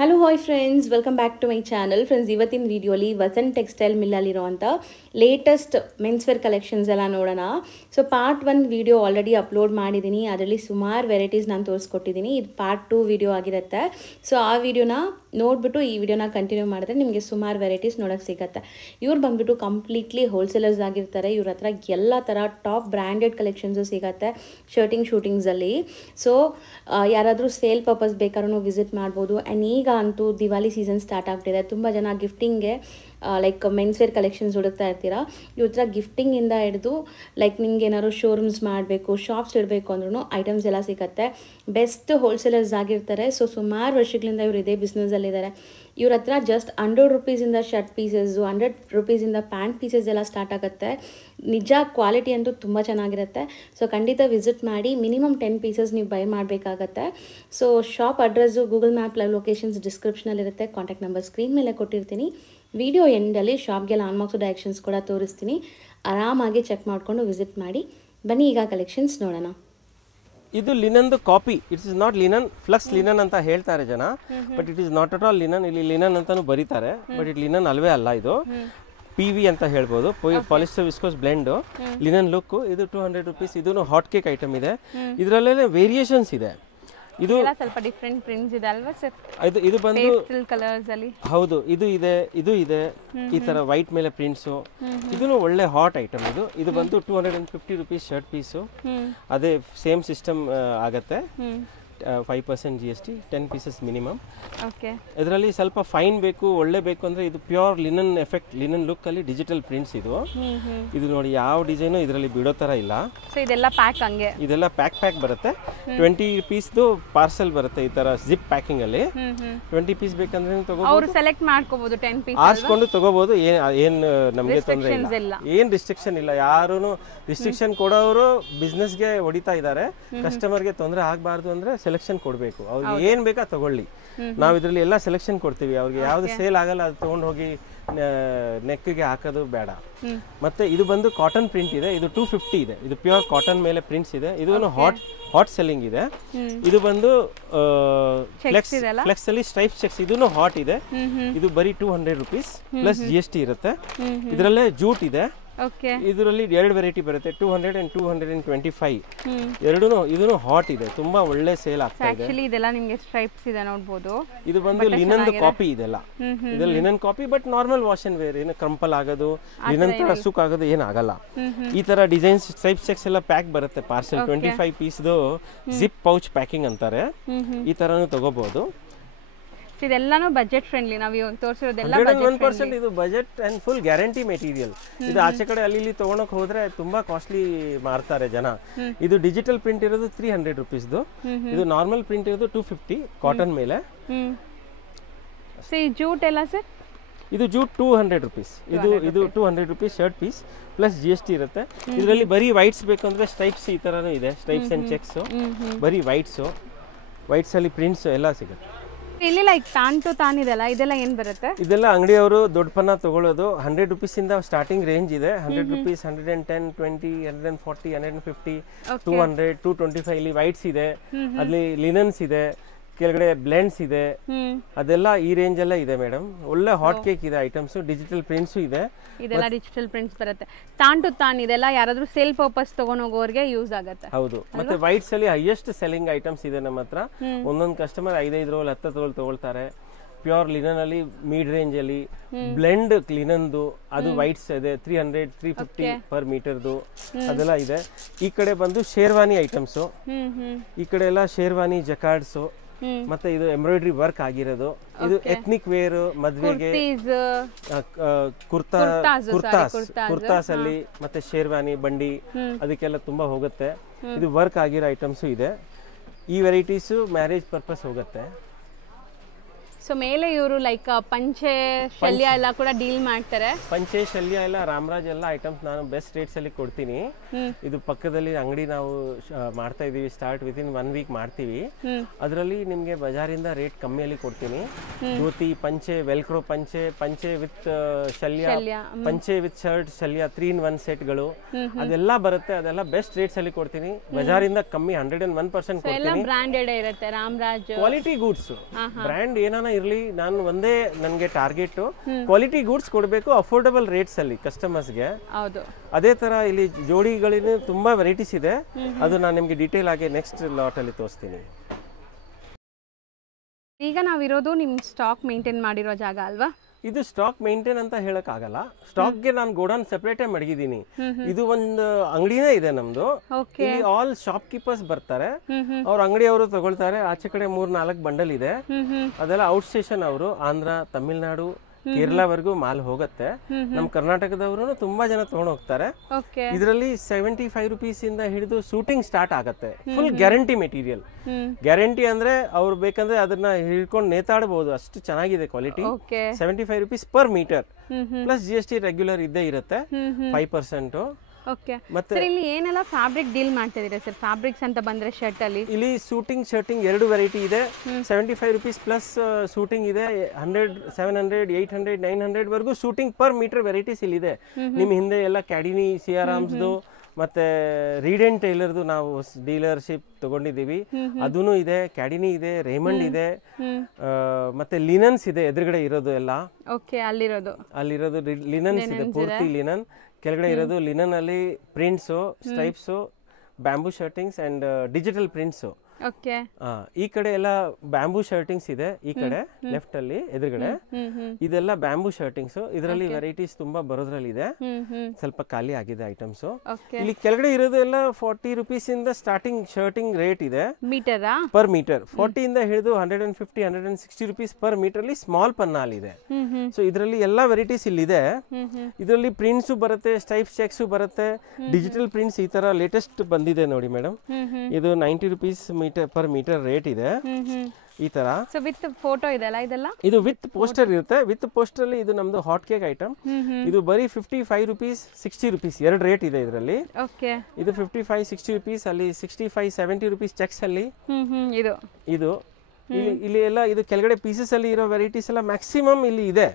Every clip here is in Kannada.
Hello hi friends, welcome back to my channel. Friends, ಇವತ್ತಿನ ವಿಡಿಯೋಲಿ ವಸಂತ್ ಟೆಕ್ಸ್ಟೈಲ್ ಮಿಲ್ಲಲ್ಲಿರೋಂಥ ಲೇಟೆಸ್ಟ್ ಮೆನ್ಸ್ವೇರ್ ಕಲೆಕ್ಷನ್ಸ್ ಎಲ್ಲ ನೋಡೋಣ. So part 1 video already upload ಮಾಡಿದ್ದೀನಿ. ಅದರಲ್ಲಿ ಸುಮಾರು ವೆರೈಟೀಸ್ ನಾನು ತೋರಿಸ್ಕೊಟ್ಟಿದ್ದೀನಿ. ಇದು ಪಾರ್ಟ್ 2 ವಿಡಿಯೋ ಆಗಿರುತ್ತೆ. ಸೊ ಆ ವಿಡಿಯೋನ ನೋಡಿಬಿಟ್ಟು ಈ ವಿಡಿಯೋನ ಕಂಟಿನ್ಯೂ ಮಾಡಿದ್ರೆ ನಿಮಗೆ ಸುಮಾರು ವೆರೈಟೀಸ್ ನೋಡೋಕ್ಕೆ ಸಿಗುತ್ತೆ. ಇವ್ರು ಬಂದುಬಿಟ್ಟು ಕಂಪ್ಲೀಟ್ಲಿ ಹೋಲ್ಸೇಲರ್ಸ್ ಆಗಿರ್ತಾರೆ. ಇವ್ರ ಹತ್ರ ಎಲ್ಲ ಥರ ಟಾಪ್ ಬ್ರ್ಯಾಂಡೆಡ್ ಕಲೆಕ್ಷನ್ಸು ಸಿಗುತ್ತೆ ಶೂಟಿಂಗ್ಸಲ್ಲಿ. ಸೊ ಯಾರಾದರೂ ಸೇಲ್ ಪರ್ಪಸ್ ಬೇಕಾದ್ರೂ ವಿಸಿಟ್ ಮಾಡ್ಬೋದು. ಆ್ಯಂಡ್ ಈಗ ಅಂತೂ ದಿವಾಲಿ ಸೀಸನ್ ಸ್ಟಾರ್ಟ್ ಆಗ್ತಿದೆ. ತುಂಬ ಜನ ಗಿಫ್ಟಿಂಗ್ಗೆ ಲೈಕ್ ಮೆನ್ಸ್ವೇರ್ ಕಲೆಕ್ಷನ್ಸ್ ಹುಡುಕ್ತಾ ಇರ್ತೀರಾ. ಇವ್ರ ಹತ್ರ ಗಿಫ್ಟಿಂಗಿಂದ ಹಿಡಿದು ಲೈಕ್ ನಿಮ್ಗೆ ಏನಾದ್ರು ಶೋರೂಮ್ಸ್ ಮಾಡಬೇಕು, ಶಾಪ್ಸ್ ಇಡಬೇಕು ಅಂದ್ರೂ ಐಟಮ್ಸ್ ಎಲ್ಲ ಸಿಗುತ್ತೆ. ಬೆಸ್ಟ್ ಹೋಲ್ಸೇಲರ್ಸ್ ಆಗಿರ್ತಾರೆ. ಸೊ ಸುಮಾರು ವರ್ಷಗಳಿಂದ ಇವರು ಇದೇ ಬಿಸ್ನೆಸ್ಸಲ್ಲಿದ್ದಾರೆ. ಇವ್ರ ಹತ್ರ ಜಸ್ಟ್ 100 ರೂಪೀಸಿಂದ ಶರ್ಟ್ ಪೀಸಸ್ಸು, 100 ರೂಪೀಸಿಂದ ಪ್ಯಾಂಟ್ ಪೀಸಸ್ ಎಲ್ಲ ಸ್ಟಾರ್ಟ್ ಆಗುತ್ತೆ. ನಿಜ ಕ್ವಾಲಿಟಿ ಅಂತೂ ತುಂಬ ಚೆನ್ನಾಗಿರುತ್ತೆ. ಸೊ ಖಂಡಿತ ವಿಸಿಟ್ ಮಾಡಿ. ಮಿನಿಮಮ್ 10 ಪೀಸಸ್ ನೀವು ಬೈ ಮಾಡಬೇಕಾಗತ್ತೆ. So shop address Google map live locations ಡಿಸ್ಕ್ರಿಪ್ಷನಲ್ಲಿರುತ್ತೆ. ಕಾಂಟ್ಯಾಕ್ಟ್ ನಂಬರ್ ಸ್ಕ್ರೀನ್ ಮೇಲೆ ಕೊಟ್ಟಿರ್ತೀನಿ. ವಿಡಿಯೋ ಎಂಡಲ್ಲಿ ಶಾಪ್ಗೆ ಲಾನ್ಮಾರ್ಕ್ಸ್ ಡೈರೆಕ್ಷನ್ಸ್ ಕೂಡ ತೋರಿಸ್ತೀನಿ. ಆರಾಮಾಗಿ ಚೆಕ್ ಮಾಡಿಕೊಂಡು ವಿಸಿಟ್ ಮಾಡಿ. ಬನ್ನಿ ಈಗ ಕಲೆಕ್ಷನ್ಸ್ ನೋಡೋಣ. ಇದು ಲಿನನ್ದು copy. It's is not linen, flax linen ಅಂತ ಹೇಳ್ತಾರೆ ಜನ, but it is not at all linen. ಇಲ್ಲಿ ಲಿನನ್ ಅಂತಾನು ಬರೀತಾರೆ, ಬಟ್ ಇಟ್ ಲಿನನ್ ಅಲ್ವೇ ಅಲ್ಲ. ಇದು PV ಅಂತ ಹೇಳ್ಬೋದು, polyester viscose blend linen look. ಇದು 200 ರೂಪೀಸ್. ಇದು ಹಾಟ್ ಕೇಕ್ ಐಟಮ್ ಇದೆ. ಇದರಲ್ಲೇ ವೇರಿಯೇಷನ್ಸ್ ಇದೆ. ಇದು ಸ್ವಲ್ಪ ಡಿಫರೆಂಟ್ ಪ್ರಿಂಟ್ಸ್ ಇದೆ ಅಲ್ವಾ ಸರ್? ಇದು ಬಂದು ಪೇಸ್ಟಲ್ ಕಲರ್ಸ್ ಅಲ್ಲಿ. ಹೌದು, ಇದು ಇದೆ ಈ ತರ ವೈಟ್ ಮೇಲೆ ಪ್ರಿಂಟ್ಸು. ಇದನ್ನು ಒಳ್ಳೆ ಹಾಟ್ ಐಟಮ್. ಇದು ಬಂದು 250 ರೂಪೀಸ್ ಶರ್ಟ್ ಪೀಸು. ಅದೇ ಸೇಮ್ ಸಿಸ್ಟಮ್ ಆಗತ್ತೆ. 5% GST, 10 ಪೀಸಸ್ ಮಿನಿಮಮ್. ಇದರಲ್ಲಿ ಸ್ವಲ್ಪ ಫೈನ್ ಬೇಕು, ಒಳ್ಳೆ ಬೇಕು ಅಂದ್ರೆ ಇದು pure linen effect, linen look ಅಲ್ಲಿ ಡಿಜಿಟಲ್ ಪ್ರಿಂಟ್ಸ್. ಇದು ನೋಡಿ, ಯಾವ ಡಿಸೈನು ಇದರಲ್ಲಿ ಬಿಡೋ ತರ ಇಲ್ಲ. ಇದೆಲ್ಲ ಪ್ಯಾಕ್ ಹಂಗೆ, ಇದೆಲ್ಲ ಪ್ಯಾಕ್ ಬರುತ್ತೆ. 20 ಪೀಸ್ದು ಪಾರ್ಸೆಲ್ ಬರುತ್ತೆ ಈ ತರ ಜಿಪ್ ಪ್ಯಾಕಿಂಗ್ ಅಲ್ಲಿ. 20 ಪೀಸ್ ಬೇಕಂದ್ರೆ ತಗೋಬಹುದು, ಅವರು ಸೆಲೆಕ್ಟ್ ಮಾಡ್ಕೋಬಹುದು. 10 ಪೀಸ್ ಆರಿಸ್ಕೊಂಡು ತಗೋಬಹುದು. ಏನ್ ನಮಗೆ ತೊಂದರೆ ಇಲ್ಲ, ಏನ್ ರಿಸ್ಟ್ರಿಕ್ಷನ್ ಇಲ್ಲ. ಯಾರು ರಿಸ್ಟ್ರಿಕ್ಷನ್ ಕೊಡೋರು ಬಿಸ್ನೆಸ್ಗೆ ಹೊಡಿತಾ ಇದ್ದಾರೆ. ಕಸ್ಟಮರ್ಗೆ ತೊಂದರೆ ಆಗಬಾರ್ದು ಅಂದ್ರೆ ಸೆಲೆಕ್ಷನ್ ಕೊಡಬೇಕು. ಅವ್ರಿಗೆ ಏನ್ ಬೇಕಾ ತಗೊಳ್ಳಿ. ನಾವು ಇದರಲ್ಲಿ ಎಲ್ಲ ಸೆಲೆಕ್ಷನ್ ಕೊಡ್ತೀವಿ. ಅವ್ರಿಗೆ ಯಾವ್ದು ಸೇಲ್ ಆಗಲ್ಲ ಅದು ತಗೊಂಡು ಹೋಗಿ ನೆಕ್ಗೆ ಹಾಕೋದು ಬೇಡ. ಮತ್ತೆ ಇದು ಬಂದು ಕಾಟನ್ ಪ್ರಿಂಟ್ ಇದೆ. ಇದು 250 ಇದೆ. ಇದು ಪ್ಯೂರ್ ಕಾಟನ್ ಮೇಲೆ ಪ್ರಿಂಟ್ಸ್ ಇದೆ. ಇದು ಹಾಟ್ ಸೆಲ್ಲಿಂಗ್ ಇದೆ. ಇದು ಬಂದು ಫ್ಲೆಕ್ಸ್ ಅಲ್ಲಿ ಸ್ಟ್ರೈಪ್ ಚೆಕ್ಸ್. ಇದನ್ನು ಹಾಟ್ ಇದೆ. ಇದು ಬರೀ 200 ರೂಪೀಸ್ ಪ್ಲಸ್ GST ಇರುತ್ತೆ. ಇದರಲ್ಲೇ ಜೂಟ್ ಇದೆ. ಇದರಲ್ಲಿ 2 ವೆರೈಟಿ ಬರುತ್ತೆ, 200 and 225. ಇದನ್ನು ಹಾಟ್ ಇದೆ. ತುಂಬಾ ಒಳ್ಳೆ ಸೇಲ್ ಆಗ್ತಾ ಇದೆ. ಇದೆಲ್ಲ ನಿಮಗೆ ಸ್ಟ್ರೈಪ್ಸ್ ಇದೆ ನೋಡಬಹುದು. ಇದು ಬಂದು ಲಿನನ್ ಕಾಪಿ. ಇದೆಲ್ಲ linen copy, but normal wash and wear. ಏನು ಕ್ರಂಪಲ್ ಆಗೋದು, ಲಿನನ್ ತರ ಸುಕ್ ಆಗೋದು ಏನಾಗಲ್ಲ. ಈ ತರ ಡಿಸೈನ್ಸ್ ಸ್ಟ್ರೈಪ್ ಚೆಕ್ಸ್ ಎಲ್ಲ ಪ್ಯಾಕ್ ಬರುತ್ತೆ ಪಾರ್ಸೆಲ್. 25 ಪೀಸ್ದು ಜಿಪ್ ಪೌಚ್ ಪ್ಯಾಕಿಂಗ್ ಅಂತಾರೆ. ಈ ತರನು ತಗೋಬಹುದು. ಇದೆಲ್ಲಾನು ಬಜೆಟ್ ಫ್ರೆಂಡ್ಲಿ. ನಾವು ಇವಾಗ ತೋರಿಸಿರೋದೆಲ್ಲ 100% ಇದು budget and full guarantee material. ಇದು ಆಚೆ ಕಡೆ ಅಲ್ಲಿ ತಗೊಳಕ್ ಹೋದ್ರೆ ತುಂಬಾ ಕಾಸ್ಟ್ಲಿ ಮಾರ್ತಾರೆ ಜನ. ಇದು ಡಿಜಿಟಲ್ ಪ್ರಿಂಟ್ ಇರೋದು 300 ರೂಪೀಸ್ದು. ಇದು ನಾರ್ಮಲ್ ಪ್ರಿಂಟ್ ಇರೋದು 250 ಕಾಟನ್ ಮೇಲೆ. ಈ ಜೂಟ್ ಎಲ್ಲ ಸರ್? ಇದು ಜೂಟ್ 200 ರೂಪೀಸ್. ಇದು 200 rupees shirt piece plus GST ಇರುತ್ತೆ. ಇದರಲ್ಲಿ ಬರೀ ವೈಟ್ಸ್ ಬೇಕಂದ್ರೆ ಸ್ಟ್ರೈಪ್ಸ್ ಈ ತರನೂ ಇದೆ. ಸ್ಟ್ರೈಪ್ಸ್ ಅಂಡ್ ಚೆಕ್ಸ್, ಬರೀ ವೈಟ್ಸ್ ಅಲ್ಲಿ ಪ್ರಿಂಟ್ಸ್ ಎಲ್ಲ ಸಿಗುತ್ತೆ. ಇಲ್ಲಿ ಲೈಕ್ ತಾನ್ ಇದೆಲ್ಲ, ಇದೆಲ್ಲ ಏನ್ ಬರುತ್ತೆ? ಇದೆಲ್ಲ ಅಂಗಡಿಯವರು ದೊಡ್ಡ ಪನ್ನ ತಗೊಳ್ಳೋದು. 100 ರೂಪೀಸ್ ಇಂದ ಸ್ಟಾರ್ಟಿಂಗ್ ರೇಂಜ್ ಇದೆ. 100 ರೂಪೀಸ್, 110, 20, 140, 150, 200, 225. ಇಲ್ಲಿ ವೈಟ್ಸ್ ಇದೆ, ಅಲ್ಲಿ ಲಿನನ್ಸ್ ಇದೆ, ಕೆಳಗಡೆ ಬ್ಲೆಂಡ್ಸ್ ಇದೆ. ಅದೆಲ್ಲ ಈ ರೇಂಜ್ ಎಲ್ಲ ಇದೆ ಮೇಡಮ್. ಒಳ್ಳೆ ಹಾಟ್ ಕೇಕ್ ಇದೆ ಐಟಮ್ಸ್. ಡಿಜಿಟಲ್ ಪ್ರಿಂಟ್ಸ್ ಇದೆ. ಇದೆಲ್ಲ ಡಿಜಿಟಲ್ ಪ್ರಿಂಟ್ಸ್ ಬರುತ್ತೆ. ತಾನ್ ಇದೆಲ್ಲ ಯಾರಾದ್ರೂ ಸೇಲ್ ಪರ್ಪಸ್ ತಗೊಂಡ್ ಹೋಗೋರಿಗೆ ಯೂಸ್ ಆಗುತ್ತೆ. ಹೌದು. ಮತ್ತೆ ವೈಟ್ಸ್ ಅಲ್ಲಿ ಹೈಯೆಸ್ಟ್ ಸೆಲ್ಲಿಂಗ್ ಐಟಮ್ಸ್ ಇದೆ ನಮ್ಮ ಹತ್ರ. ಒಂದೊಂದು ಕಸ್ಟಮರ್ 5 ರೋಲ್ 10 ರೋಲ್ ತಗೊಳ್ತಾರೆ. ಪ್ಯೂರ್ ಲಿನನ್ ಅಲ್ಲಿ ಮಿಡ್ ರೇಂಜ್ ಅಲ್ಲಿ ಬ್ಲೆಂಡ್ ಲಿನನ್ದು ಅದು ವೈಟ್ಸ್ ಇದೆ. 300, 350 ಪರ್ ಮೀಟರ್ದು ಅದೆಲ್ಲ ಇದೆ. ಈ ಕಡೆ ಬಂದು ಶೇರ್ವಾನಿ ಐಟಮ್ಸ್. ಈ ಕಡೆ ಎಲ್ಲ ಶೇರ್ವಾನಿ ಜಕಾರ್ಡ್ಸ್. ಮತ್ತೆ ಇದು ವರ್ಕ್ ಆಗಿರೋದು. ಇದು ಎಥ್ನಿಕ್ ವೇರ್, ಮದ್ವೆಗೆ ಕುರ್ತಾಸ್ ಅಲ್ಲಿ ಮತ್ತೆ ಶೇರ್ವಾನಿ ಬಂಡಿ ಅದಕ್ಕೆಲ್ಲ ತುಂಬಾ ಹೋಗುತ್ತೆ. ಇದು ವರ್ಕ್ ಆಗಿರೋ ಐಟಮ್ಸ್ ಇದೆ. ಈ ವೆರೈಟೀಸ್ ಮ್ಯಾರೇಜ್ ಪರ್ಪಸ್ ಹೋಗುತ್ತೆ. ಸೊ ಮೇಲೆ ಇವರು ಲೈಕ್ ಪಂಚೆ ಶಲ್ಯ ಎಲ್ಲ ಕೂಡ ಡೀಲ್ ಮಾಡ್ತಾರೆ. ಪಂಚೆ ಶಲ್ಯ ಎಲ್ಲ ರಾಮರಾಜ್ ಎಲ್ಲ ಐಟಮ್ಸ್ ನಾನು ಬೆಸ್ಟ್ ರೇಟ್ಸ್ ಅಲ್ಲಿ ಕೊಡ್ತೀನಿ. ಇದು ಪಕ್ಕದಲ್ಲಿ ಅಂಗಡಿ ನಾವು ಮಾಡ್ತಾ ಇದೀವಿ. ಸ್ಟಾರ್ಟ್ ವಿತಿನ್ 1 ವೀಕ್ ಮಾಡ್ತೀವಿ. ಅದರಲ್ಲಿ ನಿಮ್ಗೆ ಬಜಾರಿಂದ ರೇಟ್ ಕಮ್ಮಿಯಲ್ಲಿ ಕೊಡ್ತೀನಿ. ಧೋತಿ, ಪಂಚೆ, ವೆಲ್ಕ್ರೋ ಪಂಚೆ ವಿತ್ ಶಲ್ಯ, ಪಂಚೆ ವಿತ್ ಶರ್ಟ್, ಶಲ್ಯ 3 in 1 ಸೆಟ್ಗಳು ಅದೆಲ್ಲ ಬರುತ್ತೆ. ಅದೆಲ್ಲ ಬೆಸ್ಟ್ ರೇಟ್ಸ್ ಅಲ್ಲಿ ಕೊಡ್ತೀನಿ. ಬಜಾರಿಂದ ಕಮ್ಮಿ 101% ಕೊಡ್ತೀನಿ. ಬ್ರಾಂಡೆಡ್ ಇರುತ್ತೆ ರಾಮರಾಜ್. Quality goods. ಬ್ರ್ಯಾಂಡ್ ಏನಾನ ಇರಲಿ, ನಾನು ಒಂದೇ ನನಗೆ ಟಾರ್ಗೆಟ್ ಕ್ವಾಲಿಟಿ ಗೂಡ್ಸ್ ಕೊಡಬೇಕು ಅಫೋರ್ಡಬಲ್ ರೇಟ್ಸ್ ಅಲ್ಲಿ ಕಸ್ಟಮರ್ಸ್ಗೆ. ಹೌದು. ಅದೇ ತರ ಇಲ್ಲಿ ಜೋಡಿಗಳಿನ ತುಂಬಾ ವೆರೈಟೀಸ್ ಇದೆ, ಅದು ನಾನು ನಿಮಗೆ ಡೀಟೇಲ್ ಆಗಿ ನೆಕ್ಸ್ಟ್ ಲಾಟ್ ಅಲ್ಲಿ ತೋರಿಸ್ತೀನಿ. ಈಗ ನಾವಿರೋದು ನಿಮ್ಮ ಸ್ಟಾಕ್ ಮೇಂಟೈನ್ ಮಾಡಿರೋ ಜಾಗ ಅಲ್ವಾ? ಇದು ಸ್ಟಾಕ್ ಮೇಂಟೈನ್ ಅಂತ ಹೇಳಕ್ ಆಗಲ್ಲ, ಸ್ಟಾಕ್ಗೆ ನಾನು ಗೋಡೌನ್ ಸೆಪರೇಟೇ ಮಡಗಿದ್ದೀನಿ. ಇದು ಒಂದು ಅಂಗಡಿನೇ ಇದೆ ನಮ್ದು. ಇಲ್ಲಿ ಆಲ್ ಶಾಪ್ ಕೀಪರ್ಸ್ ಬರ್ತಾರೆ, ಅವ್ರ ಅಂಗಡಿಯವರು ತಗೊಳ್ತಾರೆ. ಆಚೆ ಕಡೆ 3-4 ಬಂಡಲ್ ಇದೆ, ಅದೆಲ್ಲ ಔಟ್ ಸ್ಟೇಷನ್. ಅವರು ಆಂಧ್ರ, ತಮಿಳ್ನಾಡು, ಕೇರಳವರೆಗೂ ಮಾಲ್ ಹೋಗುತ್ತೆ. ನಮ್ಮ ಕರ್ನಾಟಕದವರು ತುಂಬಾ ಜನ ತಗೊಂಡು ಹೋಗ್ತಾರೆ. ಇದರಲ್ಲಿ 75 ರೂಪೀಸ್ ಇಂದ ಹಿಡಿದು ಶೂಟಿಂಗ್ ಸ್ಟಾರ್ಟ್ ಆಗುತ್ತೆ. Full guarantee material. ಗ್ಯಾರಂಟಿ ಅಂದ್ರೆ ಅವ್ರು ಬೇಕಂದ್ರೆ ಅದನ್ನ ಹಿಡ್ಕೊಂಡು ನೇತಾಡಬಹುದು, ಅಷ್ಟು ಚೆನ್ನಾಗಿದೆ quality. 75 rupees per meter plus GST regular ಇದ್ದೇ ಇರುತ್ತೆ 5%. ಓಕೆ. ಮತ್ತೆ ಇಲ್ಲಿ ಏನೆಲ್ಲ ಫ್ಯಾಬ್ರಿಕ್ ಡೀಲ್ ಮಾಡ್ತಾ ಇದೀರಾ ಸರ್? ಫ್ಯಾಬ್ರಿಕ್ಸ್ ಅಂತ ಬಂದ್ರೆ ಶರ್ಟ್ ಅಲ್ಲಿ ಇಲ್ಲಿ ಶೂಟಿಂಗ್ ಶರ್ಟಿಂಗ್ 2 ವೆರೈಟಿ ಇದೆ. 75 ರೂಪೀಸ್ ಪ್ಲಸ್ ಶೂಟಿಂಗ್ ಇದೆ. 100, 700, 800, 900 ವರೆಗೂ ಶೂಟಿಂಗ್ ಪರ್ ಮೀಟರ್ ವೆರೈಟೀಸ್ ಇಲ್ಲಿ ಇದೆ. ನಿಮ್ ಹಿಂದೆ ಎಲ್ಲ ಕ್ಯಾಡಿನಿ, ಸಿಯಾರಾಮ್ಸ್ದು ಮತ್ತೆ ರೀಡ್ ಅಂಡ್ ಟೈಲರ್ದು ನಾವು ಡೀಲರ್ಶಿಪ್ ತಗೊಂಡಿದ್ದೀವಿ, ಅದೂ ಇದೆ. ಕ್ಯಾಡಿನಿ ಇದೆ, ರೇಮಂಡ್ ಇದೆ, ಮತ್ತೆ ಲಿನನ್ಸ್ ಇದೆ ಎದುರುಗಡೆ ಇರೋದು ಎಲ್ಲ. ಅಲ್ಲಿರೋದು ಲಿನನ್ಸ್ ಇದೆ, ಪೂರ್ತಿ ಲಿನನ್. ಕೆಳಗಡೆ ಇರೋದು ಲಿನನ್ ಅಲ್ಲಿ prints, stripes, bamboo shirtings and digital prints. ಈ ಕಡೆ ಎಲ್ಲ ಬ್ಯಾಂಬೂ ಶರ್ಟಿಂಗ್ಸ್ ಇದೆ. ಈ ಕಡೆ ಲೆಫ್ಟ್ ಅಲ್ಲಿ ಎದುರುಗಡೆ ಇದೆಲ್ಲ ಬ್ಯಾಂಬೂ ಶರ್ಟಿಂಗ್ಸ್. ಇದರಲ್ಲಿ ವೆರೈಟೀಸ್ ತುಂಬಾ ಬರೋದ್ರಲ್ಲಿ ಇದೆ, ಸ್ವಲ್ಪ ಖಾಲಿ ಆಗಿದೆ ಐಟಮ್ಸ್. ಇಲ್ಲಿ ಕೆಳಗಡೆ ಇರೋದು ಎಲ್ಲ 40 ರೂಪೀಸ್ ಇಂದ ಸ್ಟಾರ್ಟಿಂಗ್ ಶರ್ಟಿಂಗ್ ರೇಟ್ ಇದೆ ಪರ್ ಮೀಟರ್. 40 ಇಂದ ಹಿಡಿದು 150, 160 ರೂಪೀಸ್ ಪರ್ ಮೀಟರ್ ಅಲ್ಲಿ ಸ್ಮಾಲ್ ಪನ್ನಾಲ್ ಇದೆ. ಸೊ ಇದರಲ್ಲಿ ಎಲ್ಲಾ ವೆರೈಟೀಸ್ ಇಲ್ಲಿ ಇದೆ. ಇದರಲ್ಲಿ ಪ್ರಿಂಟ್ಸ್ ಬರುತ್ತೆ, ಸ್ಟೈಪ್ ಚೆಕ್ಸ್ ಬರುತ್ತೆ, ಡಿಜಿಟಲ್ ಪ್ರಿಂಟ್ಸ್ ಈ ತರ ಲೇಟೆಸ್ಟ್ ಬಂದಿದೆ ನೋಡಿ ಮೇಡಮ್. ಇದು 90 ರೂಪೀಸ್ ಪರ್ ಮೀಟರ್ ರೇಟ್ ಇದೆ ಈ ತರ. ವಿತ್ ಫೋಟೋ ಇದೆಲ್ಲ, ಇದೆಲ್ಲ ಇದು ವಿತ್ ಪೋಸ್ಟರ್ ಇರುತ್ತೆ. ವಿತ್ ಪೋಸ್ಟರ್ ಅಲ್ಲಿ ಇದು ನಮ್ದು ಹಾಟ್ ಕೇಕ್ ಐಟಮ್. ಇದು ಬರೀ 55 ರೂಪೀಸ್, 60 ರೂಪೀಸ್ 2 ರೇಟ್ ಇದೆ ಇದರಲ್ಲಿ. ಇದು 55, 60 ರೂಪೀಸ್, ಅಲ್ಲಿ 65, 70 ರೂಪೀಸ್ ಚೆಕ್ಸ್ ಅಲ್ಲಿ. ಇದು ಇಲ್ಲಿ ಎಲ್ಲ ಇದು ಕೆಳಗಡೆ ಪೀಸಸ್ ಅಲ್ಲಿ ಇರೋ ವೆರೈಟೀಸ್ ಎಲ್ಲ ಮ್ಯಾಕ್ಸಿಮಮ್ ಇಲ್ಲಿ ಇದೆ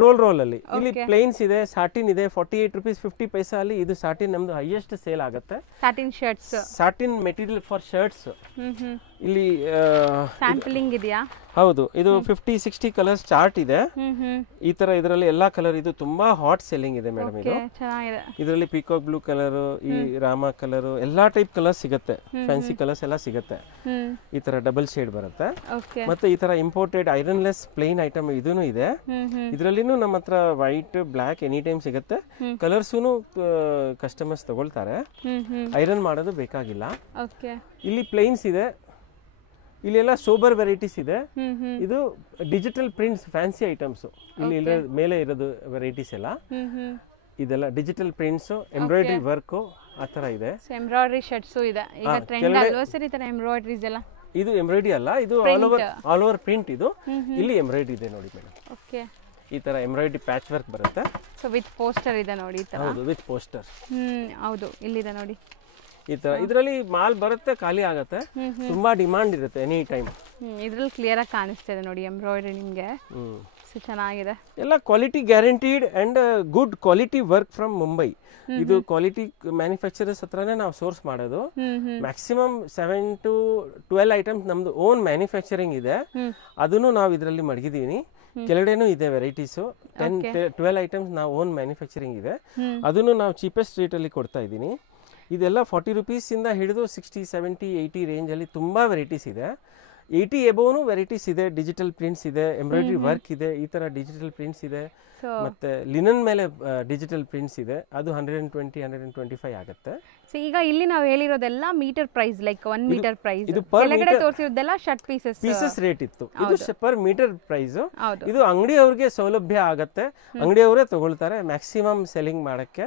ರೋಲ್ ಅಲ್ಲಿ. ಇಲ್ಲಿ ಪ್ಲೇನ್ಸ್ ಇದೆ, ಸಾಟಿನ್ ಇದೆ 48 ರೂಪೀಸ್ 50 ಪೈಸಾ ಅಲ್ಲಿ. ಇದು ಸಾಟಿನ್ ನಮ್ದು ಹೈಯೆಸ್ಟ್ ಸೇಲ್ ಆಗುತ್ತೆ. Satin material for shirts. ಇಲ್ಲಿ ಸ್ಯಾಂಪಲಿಂಗ್ ಇದೆಯಾ? ಹೌದು, ಇದು 50-60 ಕಲರ್ಸ್ ಚಾರ್ಟ್ ಇದೆ ಈ ತರ. ಇದರಲ್ಲಿ ಎಲ್ಲಾ ಕಲರ್, ಇದು ತುಂಬಾ ಹಾಟ್ ಸೆಲ್ಲಿಂಗ್ ಇದೆ ಮೇಡಮ್. ಇದು ಇದರಲ್ಲಿ ಪೀಕಾಕ್ ಬ್ಲೂ ಕಲರ್, ಈ ರಾಮ ಕಲರ್, ಎಲ್ಲಾ ಟೈಪ್ ಕಲರ್ಸ್ ಸಿಗುತ್ತೆ. ಫ್ಯಾನ್ಸಿ ಕಲರ್ಸ್ ಎಲ್ಲ ಸಿಗುತ್ತೆ. ಈ ತರ ಡಬಲ್ ಶೇಡ್ ಬರುತ್ತೆ. ಮತ್ತೆ ಈ ತರ ಇಂಪೋರ್ಟೆಡ್ ಐರನ್ಲೆಸ್ ಪ್ಲೇನ್ ಐಟಮ್ ಇದೂನು ಇದೆ. ಇದರಲ್ಲಿನೂ ನಮ್ಮ ಹತ್ರ ವೈಟ್, ಬ್ಲಾಕ್ ಎನಿ ಟೈಮ್ ಸಿಗುತ್ತೆ. ಕಲರ್ಸೂನು ಕಸ್ಟಮರ್ಸ್ ತಗೊಳ್ತಾರೆ, ಐರನ್ ಮಾಡೋದು ಬೇಕಾಗಿಲ್ಲ. ಇಲ್ಲಿ ಪ್ಲೇನ್ಸ್ ಇದೆ, ಇಲ್ಲೆಲ್ಲ ಸೋಬರ್ ವೆರೈಟೀಸ್ ಇದೆ. ಇದು ಡಿಜಿಟಲ್ ಪ್ರಿಂಟ್ಸ್ ಫ್ಯಾನ್ಸಿ ಐಟಮ್ಸ್. ಇಲ್ಲಿ ಮೇಲೆ ಇರೋದು ವೆರೈಟೀಸ್ ಎಲ್ಲ ಇದೆಲ್ಲ ಡಿಜಿಟಲ್ ಪ್ರಿಂಟ್ಸ್, ಎಂಬ್ರಾಯ್ಡ್ರಿ ವರ್ಕ್ ಆ ತರ ಇದೆ. ಎಂಬ್ರಾಯ್ಡ್ರಿ ಶರ್ಟ್ಸ್ ಇದೆ ಈಗ ಟ್ರೆಂಡ್ ಅಲ್ವಾ ಸರ್? ಈ ತರ ಎಂಬ್ರಾಯ್ಡ್ರೀಸ್ ಎಲ್ಲ. ಇದು ಎಂಬ್ರಾಯ್ಡ್ರಿ ಅಲ್ಲ, ಇದು ಆಲ್ ಓವರ್ ಪ್ರಿಂಟ್. ಇದು ಇಲ್ಲಿ ಎಂಬ್ರಾಯ್ಡ್ರಿ ಇದೆ ನೋಡಿ ಮೇಡಮ್. ಓಕೆ, ಈ ತರ ಎಂಬ್ರಾಯ್ಡ್ರಿ ಪ್ಯಾಚ್ ವರ್ಕ್ ಬರುತ್ತೆ. ಸೊ ವಿತ್ ಪೋಸ್ಟರ್ ಇದೆ ನೋಡಿ ಈ ತರ. ಹೌದು, ವಿತ್ ಪೋಸ್ಟರ್. ಹೌದು, ಇಲ್ಲಿದೆ ನೋಡಿ ಈ ತರ. ಇದರಲ್ಲಿ ಮಾಲ್ ಬರುತ್ತೆ, ಖಾಲಿ ಆಗುತ್ತೆ, ತುಂಬಾ ಡಿಮಾಂಡ್ ಇರುತ್ತೆ ಎನಿ ಟೈಮ್. ಇದ್ರಲ್ಲಿ ಕ್ಲಿಯರ್ ಆಗಿ ಕಾಣಿಸ್ತಾ ಇದೆ ನೋಡಿ ಎಂಬ್ರಾಯ್ಡ್ರಿ ನಿಮ್ಗೆ. ಚೆನ್ನಾಗಿದೆ. ಎಲ್ಲ quality guaranteed and good quality work from Mumbai. ಇದು ಕ್ವಾಲಿಟಿ ಮ್ಯಾನುಫ್ಯಾಕ್ಚರರ್ಸ್ ಹತ್ರನೇ ನಾವು ಸೋರ್ಸ್ ಮಾಡೋದು. ಮ್ಯಾಕ್ಸಿಮಮ್ 7 to 12 ಐಟಮ್ಸ್ ನಮ್ದು ಓನ್ ಮ್ಯಾನುಫ್ಯಾಕ್ಚರಿಂಗ್ ಇದೆ, ಅದನ್ನು ನಾವು ಇದರಲ್ಲಿ ಮಡಗಿದೀವಿ. ಕೆಳಗಡೆನೂ ಇದೆ ವೆರೈಟೀಸು. 10-12 ಐಟಮ್ಸ್ ನಾವು ಓನ್ ಮ್ಯಾನುಫ್ಯಾಕ್ಚರಿಂಗ್ ಇದೆ, ಅದನ್ನು ನಾವು ಚೀಪೆಸ್ಟ್ ರೇಟ್ ಅಲ್ಲಿ ಕೊಡ್ತಾ ಇದ್ದೀನಿ. ಇದೆಲ್ಲ 40 ರೂಪೀಸ್ ಇಂದ ಹಿಡಿದು 60, 70, 80 ರೇಂಜ್ ಅಲ್ಲಿ ತುಂಬಾ ವೆರೈಟೀಸ್ ಇದೆ. 80 ಎಬೋನು ವೆರೈಟೀಸ್ ಇದೆ. ಡಿಜಿಟಲ್ ಪ್ರಿಂಟ್ಸ್ ಇದೆ, ಎಂಬ್ರಾಯ್ಡ್ರಿ ವರ್ಕ್ ಇದೆ, ಈ ತರ ಡಿಜಿಟಲ್ ಪ್ರಿಂಟ್ಸ್ ಇದೆ. ಮತ್ತೆ ಲಿನನ್ ಮೇಲೆ ಡಿಜಿಟಲ್ ಪ್ರಿಂಟ್ಸ್ ಇದೆ, ಅದು 120, 125 ಆಗುತ್ತೆ. ಸೊ ಈಗ ಇಲ್ಲಿ ನಾವು ಹೇಳಿರೋದೆಲ್ಲ metre price, like 1 metre price. ಕೆಳಗಡೆ ತೋರಿಸಿರೋದೆಲ್ಲ ಶರ್ಟ್ ಪೀಸಸ್ ರೇಟ್ ಇತ್ತು. ಇದು ಪರ್ ಮೀಟರ್ ಪ್ರೈಸ್. ಇದು ಅಂಗಡಿಯವರಿಗೆ ಸೌಲಭ್ಯ ಆಗುತ್ತೆ, ಅಂಗಡಿಯವರೇ ತಗೊಳ್ತಾರೆ. ಮ್ಯಾಕ್ಸಿಮಮ್ ಸೆಲ್ಲಿಂಗ್ ಮಾಡಕ್ಕೆ